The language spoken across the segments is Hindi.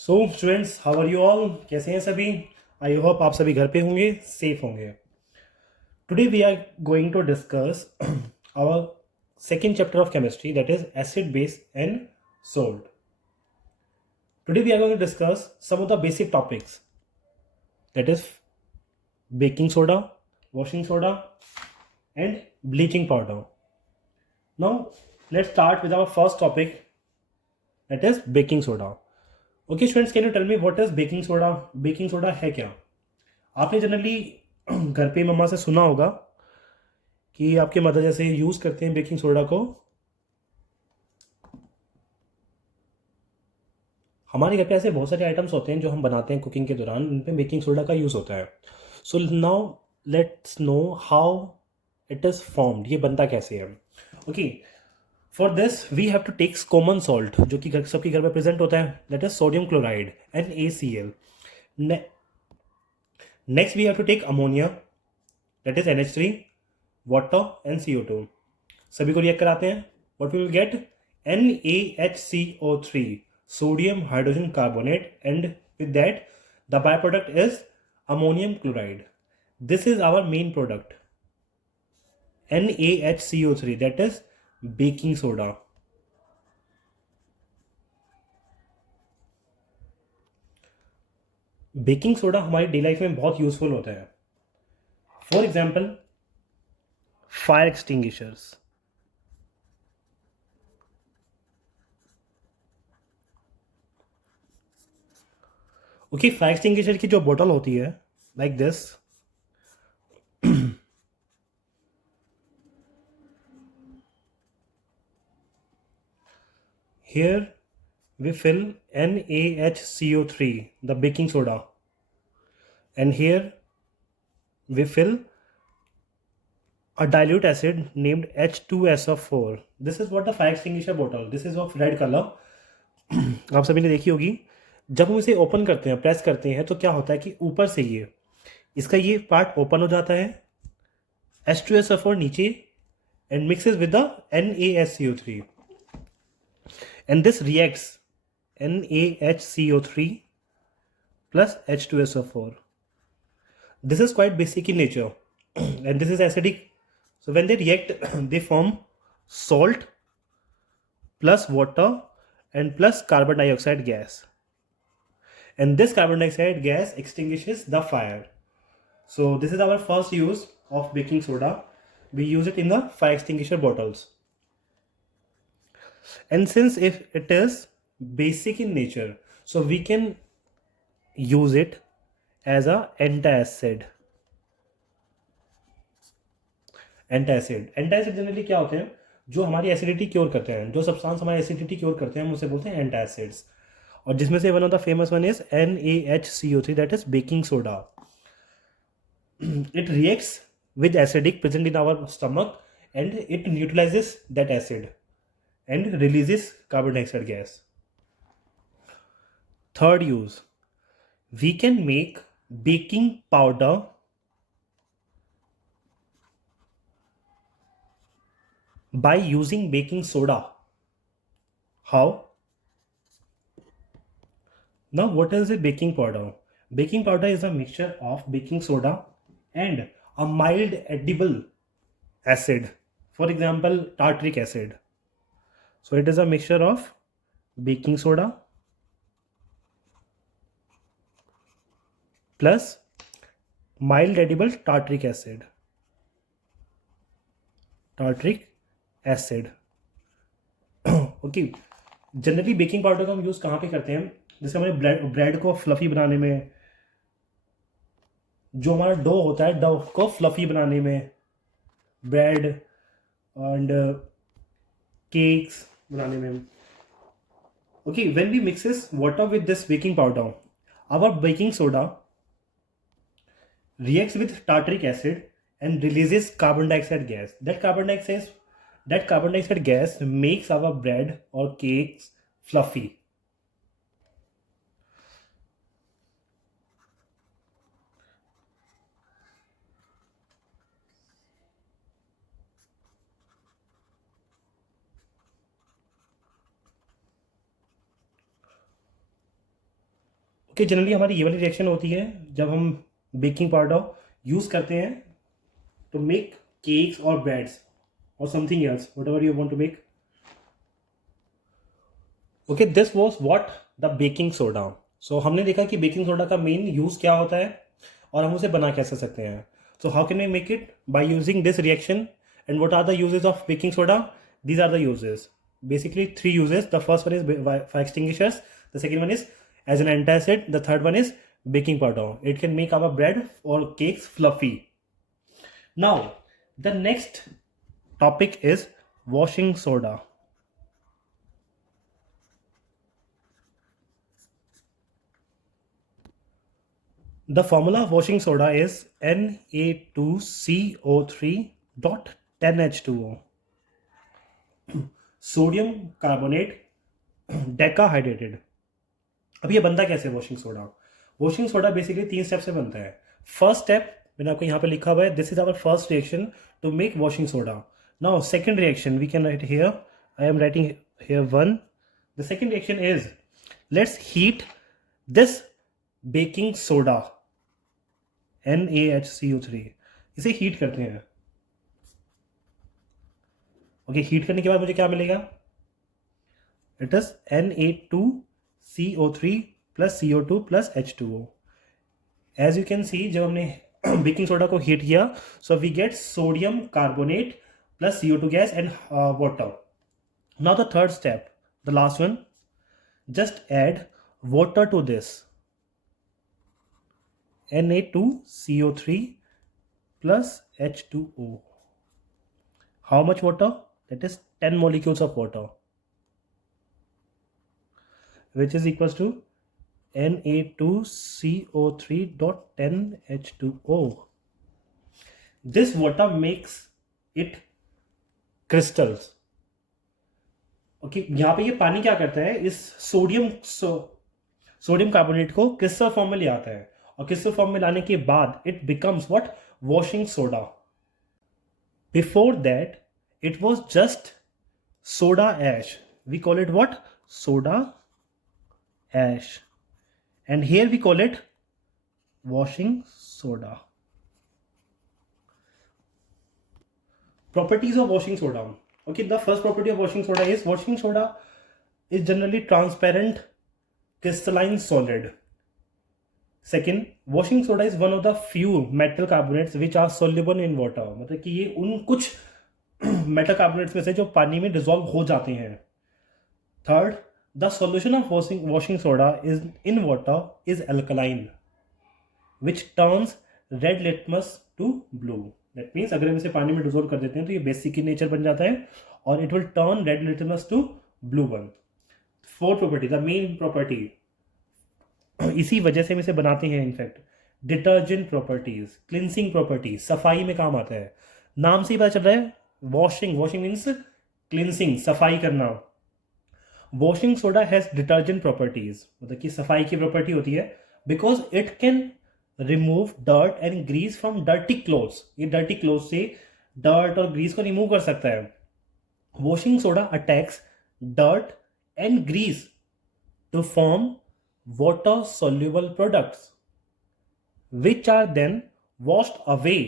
So students, how are you all? कैसे हैं सभी? आई होप आप सभी घर पे होंगे, सेफ होंगे. Today we are going to discuss our second chapter of chemistry, that is acid, base and salt. Today we are going to discuss some of the basic topics, that is baking soda, washing soda and bleaching powder. Now let's start with our first topic, that is baking soda. Okay students, can you tell me what is baking soda? Baking soda है क्या? आपने जनरली घर पे मम्मा से सुना होगा कि आपके मदर जैसे यूज़ करते हैं बेकिंग सोडा को. हमारे घर पे ऐसे बहुत सारे आइटम्स होते हैं जो हम बनाते हैं कुकिंग के दौरान, उन पे बेकिंग सोडा का यूज़ होता है. So now let's know how it is formed, ये बनता कैसे है. Okay, for this we have to takes common salt जो कि सबके घर में प्रेजेंट होता है, that is sodium chloride NaCl. Next we have to take ammonia, that is NH3, water and CO2. सभी को रिएक्ट कराते हैं. What will get? NaHCO3, sodium hydrogen carbonate, and with that the byproduct is ammonium chloride. This is our main product, NaHCO3, that is baking soda. Baking soda हमारी डे लाइफ में बहुत यूजफुल होता है. For example, fire extinguishers. Okay, fire extinguisher की जो बोतल होती है, like this, here we fill NaHCO3, the baking soda, and here we fill a dilute acid named H2SO4. This is what the fire extinguisher bottle, this is of red color. आप सभी ने देखी होगी. जब हम इसे ओपन करते हैं, प्रेस करते हैं, तो क्या होता है कि ऊपर से इसका ये पार्ट ओपन हो जाता है, H2SO4 नीचे, and mixes with the NaSCO3, and this reacts NaHCO3 plus H2SO4. This is quite basic in nature and this is acidic. So when they react, they form salt plus water and plus carbon dioxide gas, and this carbon dioxide gas extinguishes the fire. So this is our first use of baking soda. We use it in the fire extinguisher bottles. And since if it is basic in nature, so we can use it as a antacid. Antacid generally क्या होते हैं? जो हमारी एसिडिटी क्योर करते हैं, जो सब्सटेंस हमारी एसिडिटी क्योर करते हैं, हम उसे बोलते हैं एंटासिड्स. और जिसमें से one of the famous one is NaHCO3, that is baking soda. It reacts with acidic present in our stomach and it neutralizes that acid and releases carbon dioxide gas. Third use, we can make baking powder by using baking soda. How? Now what is a baking powder? Baking powder is a mixture of baking soda and a mild edible acid, for example tartaric acid. So it is a mixture of baking soda plus mild edible tartaric acid. Okay, generally baking powder का हम यूज़ कहाँ पे करते हैं? जैसे हमारे ब्रेड को फ्लफी बनाने में, जो हमारा डो होता है, डो को फ्लफी बनाने में, ब्रेड एंड केक्स बनाने में. Okay, when we mixes water with this baking powder, our baking soda reacts with tartaric acid and releases carbon dioxide gas. That carbon dioxide gas makes our bread or cakes fluffy. कि जनरली हमारी ये वाली रिएक्शन होती है जब हम बेकिंग पाउडर यूज़ करते हैं to make cakes or breads or something else, whatever you want to make. Okay, this was what the baking soda. So हमने देखा कि बेकिंग सोडा का मेन यूज़ क्या होता है और हम उसे बना कैसे सकते हैं. So how can we make it? By using this reaction. And what are the uses of baking soda? These are the uses. Basically 3 uses. The first one is fire extinguishers. The second one is as an antacid. The third one is baking powder. It can make our bread or cakes fluffy. Now, the next topic is washing soda. The formula of washing soda is Na2CO3.10H2O. Sodium carbonate decahydrated. अब ये बनता कैसे washing soda? Washing soda basically 3 step से बनता है. फर्स्ट स्टेप मैंने आपको यहाँ पे लिखा हुआ है, this is our first reaction to make washing soda. Now second reaction we can write here, I am writing here 1. The second reaction is let's heat this baking soda NaHCO3. इसे हीट करते हैं. ओके, हीट करने के बाद मुझे क्या मिलेगा? It is Na2CO3 plus CO2 plus H2O. As you can see, जब हमने बेकिंग सोडा को हीट किया, so we get sodium carbonate plus CO2 gas and water. Now the third step, the last one, just add water to this Na2CO3 plus H2O. How much water? That is 10 molecules of water, which is equals to Na2CO3.10H2O. This water makes it crystals. Okay, यहाँ पे ये पानी क्या करता है, इस सोडियम कार्बोनेट को क्रिस्टल फॉर्म में ले आता है, और क्रिस्टल फॉर्म में लाने के बाद it becomes what? Washing soda. Before that it was just soda ash. We call it what? Soda ash. And here we call it washing soda. Properties of washing soda. Okay, the first property of washing soda is generally transparent crystalline solid. Second, washing soda is one of the few metal carbonates which are soluble in water. मतलब कि ये उन कुछ metal carbonates में से जो पानी में dissolve हो जाते हैं. Third, the solution of washing soda in water is alkaline, which turns red litmus to blue. That means अगर हम इसे पानी में डिजोल्व कर देते हैं तो ये बेसिक इन नेचर बन जाता है और it will turn red litmus to blue one. Fourth property, the main property, इसी वजह से हम इसे बनाते हैं in fact, detergent properties, cleansing properties, सफाई में काम आता है. नाम से ही पता चल रहा है, वॉशिंग मीन्स क्लिनसिंग, सफाई करना. Washing soda has detergent properties, मतलब कि सफाई की प्रॉपर्टी होती है, because it can remove dirt and grease from dirty clothes. ये डर्टी क्लोथ से डर्ट और ग्रीस को रिमूव कर सकता है. Washing soda attacks dirt and grease to form water soluble products which are then washed away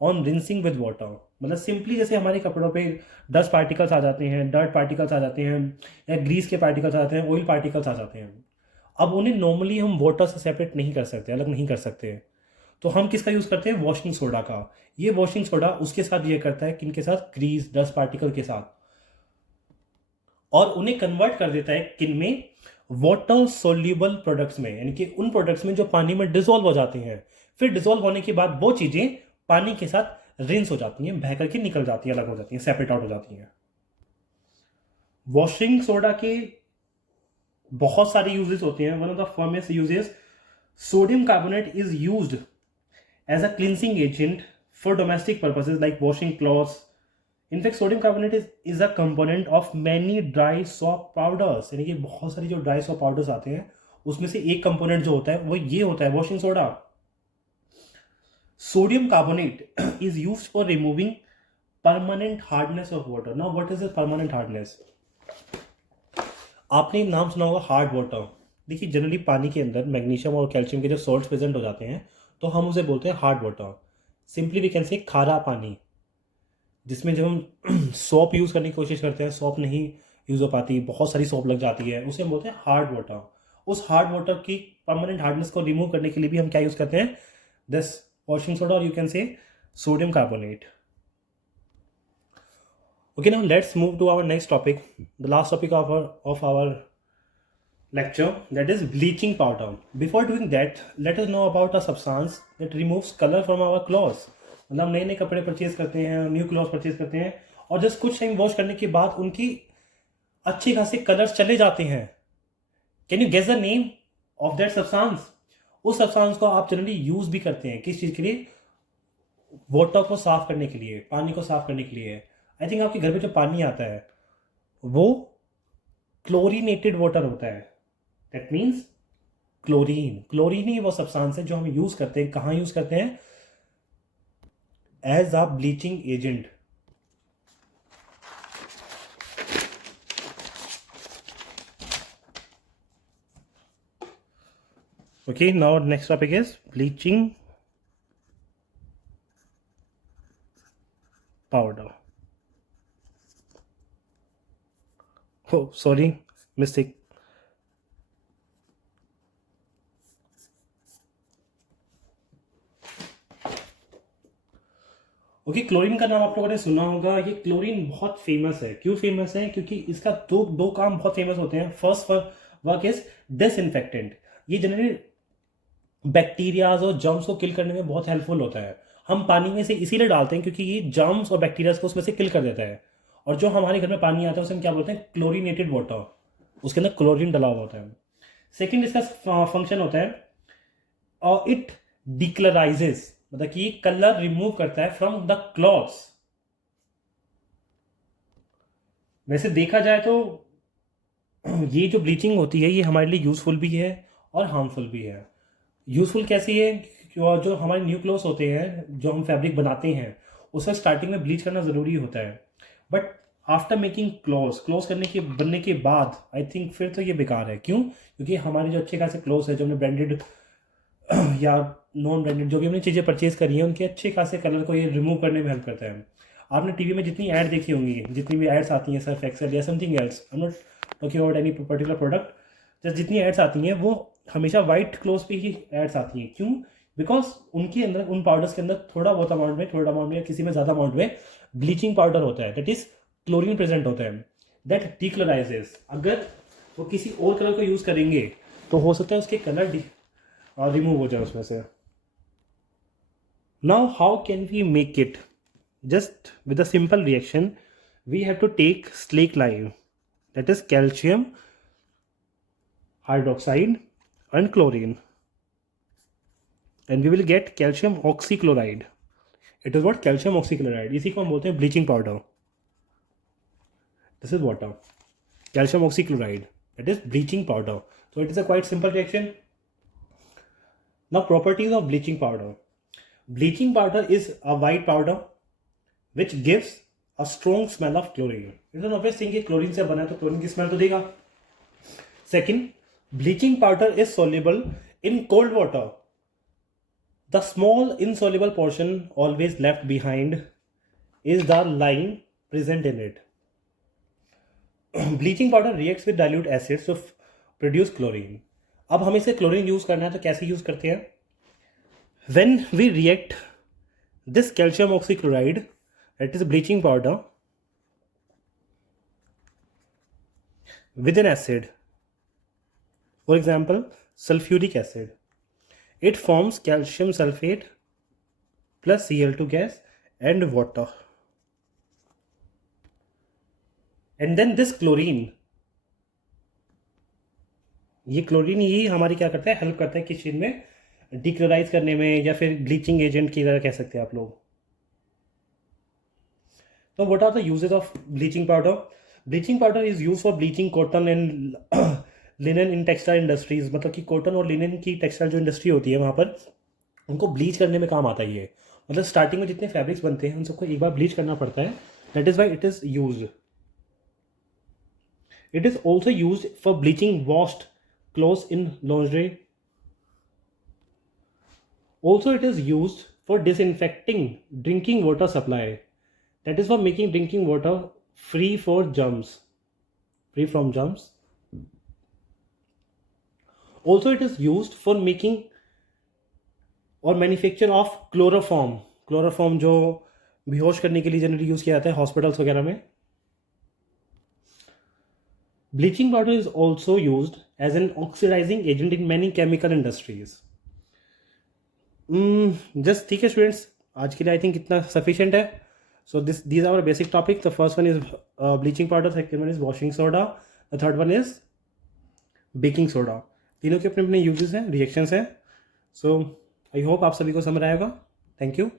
on rinsing with water. मतलब सिंपली जैसे हमारे कपड़ों पे डस्ट पार्टिकल्स आ जाते हैं, डर्ट पार्टिकल्स आ जाते हैं, या ग्रीस के पार्टिकल्स आ जाते हैं, ऑयल पार्टिकल्स आ जाते हैं. अब उन्हें नॉर्मली हम वाटर से सेपरेट नहीं कर सकते, अलग नहीं कर सकते. तो हम किसका यूज़ करते हैं? वॉशिंग सोडा का. ये वॉशिंग सोडा उसके साथ ये करता है, किनके साथ? ग्रीस, डस्ट पार्टिकल के साथ, और उन्हें कन्वर्ट कर देता है किन में? वाटर सोल्यूबल प्रोडक्ट्स में, यानी कि उन प्रोडक्ट्स में जो पानी में डिसॉल्व हो जाते हैं. फिर डिसॉल्व होने के बाद वो चीजें पानी के साथ रिंस हो जाती हैं, बह करके निकल जाती हैं, अलग हो जाती हैं, सेपरेट आउट हो जाती हैं. वॉशिंग सोडा के बहुत सारे यूजेस होते हैं. One of the foremost uses, sodium carbonate is used as a cleansing agent for domestic purposes like washing clothes. In fact, sodium carbonate is a component of many dry soap powders. यानी कि बहुत सारी जो ड्राई सोप पाउडर्स आते हैं उसमें से एक कंपोनेंट जो होता है वो ये होता है, washing soda. Sodium carbonate is used for removing permanent hardness of water. Now what is the permanent hardness? आपने नाम सुना होगा हार्ड वाटर. देखिए जनरली पानी के अंदर मैग्नीशियम और कैल्शियम के जो सॉल्ट्स प्रेजेंट हो जाते हैं तो हम उसे बोलते हैं hard water. Simply we can say खारा पानी, जिसमें जब हम सॉप यूज़ करने की कोशिश करते हैं, सॉप नहीं यूज़ हो पाती, बहुत सारी सॉप लग जाती है, उसे हम बोलते हैं हार्ड वाटर. उस हार्ड वाटर की परमानेंट हार्डनेस को रिमूव करने के लिए भी हम क्या यूज़ करते हैं, दिस वॉशिंग सोडा, और you can say sodium carbonate. Okay, now let's move to our next topic, the last topic of our lecture, that is bleaching powder. Before doing that, let us know about a substance that removes color from our clothes. मतलब नए नए कपड़े परचेज करते हैं, न्यू क्लॉथ परचेज करते हैं, और जस्ट कुछ टाइम वॉश करने के बाद उनकी अच्छे खासे कलर्स चले जाते हैं. Can you guess the name of that substance? उस सब्सटेंस को आप जनरली यूज भी करते हैं किस चीज़ के लिए? वाटर को साफ करने के लिए, पानी को साफ करने के लिए. आई थिंक आपके घर पे जो पानी आता है वो क्लोरीनेटेड वाटर होता है. दैट मीन्स क्लोरीन ही वो सब्सटेंस है जो हम यूज करते हैं. कहाँ यूज करते हैं? As a bleaching agent. Okay, now next topic is bleaching powder. Oh, sorry, mistake. Okay, chlorine का नाम आप लोगों ने सुना होगा. ये क्लोरीन बहुत फेमस है. क्यों फेमस है? क्योंकि इसका दो काम बहुत फेमस होते हैं. First work is disinfectant. ये जनरली बैक्टीरियाज और जर्म्स को किल करने में बहुत हेल्पफुल होता है. हम पानी में से इसीलिए डालते हैं क्योंकि ये जर्म्स और बैक्टीरियाज को उसमें से किल कर देता है. और जो हमारे घर में पानी आता है उसे हम क्या बोलते हैं? Chlorinated water. उसके अंदर क्लोरीन डला हुआ होता है. सेकेंड इसका फंक्शन होता है और इट डिकलराइजेस, मतलब कि कलर रिमूव करता है फ्रॉम द क्लॉथ्स. वैसे देखा जाए तो ये जो ब्लीचिंग होती है ये हमारे लिए यूजफुल भी है और हार्मफुल भी है. यूजफुल कैसी है? जो हमारे न्यू क्लॉथ्स होते हैं, जो हम फैब्रिक बनाते हैं, उसे स्टार्टिंग में ब्लीच करना ज़रूरी होता है. बट आफ्टर मेकिंग क्लोथ्स बनने के बाद आई थिंक फिर तो ये बेकार है. क्यों? क्योंकि हमारे जो अच्छे खासे क्लोथ्स है, जो हमने ब्रांडेड या नॉन ब्रांडेड जो भी हमने चीज़ें परचेज करी हैं, उनके अच्छे खासे कलर को ये रिमूव करने में हेल्प करता है. आपने टीवी में जितनी ऐड देखी होंगी, जितनी भी एड्स आती हैं, सर्फ एक्सेल या something else, I am not talking about any particular product, just जितनी एड्स आती हैं वो हमेशा वाइट क्लोथ्स पे ही एड्स आती हैं. क्यों? बिकॉज उनके अंदर, उन पाउडर्स के अंदर थोड़ा अमाउंट में या किसी में ज़्यादा अमाउंट में ब्लीचिंग पाउडर होता है. दैट इज क्लोरीन प्रेजेंट होता है. दैट डिक्लोराइजेस. अगर वो किसी और कलर को यूज़ करेंगे तो हो सकता है उसके कलर रिमूव हो जाए उसमें से. Now how can we make it? Just with a simple reaction we have to take slaked lime, that is calcium hydroxide and chlorine, and we will get calcium oxychloride. It is what? Calcium oxychloride. इसी को हम बोलते हैं bleaching powder. This is water. Calcium oxychloride. That is bleaching powder. So it is a quite simple reaction. Now properties of bleaching powder. Bleaching powder is a white powder which gives a strong smell of chlorine. It is an obvious thing कि क्लोरीन से बना है तो क्लोरीन की स्मेल तो देगा. Second, bleaching powder is soluble in cold water. The small insoluble portion always left behind is the lime present in it. Bleaching powder reacts with dilute acids to produce chlorine. अब हमें इसे क्लोरीन यूज करना है तो कैसे यूज करते हैं? When we react this calcium oxychloride, that is bleaching powder, with an acid, for example sulfuric acid, it forms calcium sulfate plus Cl2 gas and water, and then this chlorine, ये क्लोरीन ही हमारी क्या करता है? हेल्प करता है किस चीज़ में? डिक्लोराइज करने में, या फिर ब्लीचिंग एजेंट की तरह कह सकते हैं आप लोग. तो what are the uses of bleaching powder? Bleaching powder is use for bleaching cotton and linen in textile industries. मतलब कि कॉटन और लिनन की टेक्सटाइल जो इंडस्ट्री होती है वहाँ पर उनको ब्लीच करने में काम आता है ये. मतलब स्टार्टिंग में जितने फैब्रिक्स बनते हैं उन सबको एक बार ब्लीच करना पड़ता है. That is why it is use. It is also use for bleaching washed clothes in laundry. Also, it is used for disinfecting drinking water supply. That is for making drinking water free for germs, free from germs. Also, it is used for making और मैन्युफैक्चर ऑफ क्लोरोफॉर्म. क्लोरोफॉर्म जो बेहोश करने के लिए जनरली यूज़ किया जाता है हॉस्पिटल्स वगैरह में. Bleaching powder is also used as an oxidising agent in many chemical industries. Just ठीक है स्टूडेंट्स, आज के लिए आई थिंक इतना सफिशिएंट है. So these are basic topic. The first one is bleaching powder, second one is washing soda, the third one is baking soda. तीनों के अपने अपने यूजेस हैं, रिएक्शंस हैं. सो आई होप आप सभी को समझ आएगा. Thank you.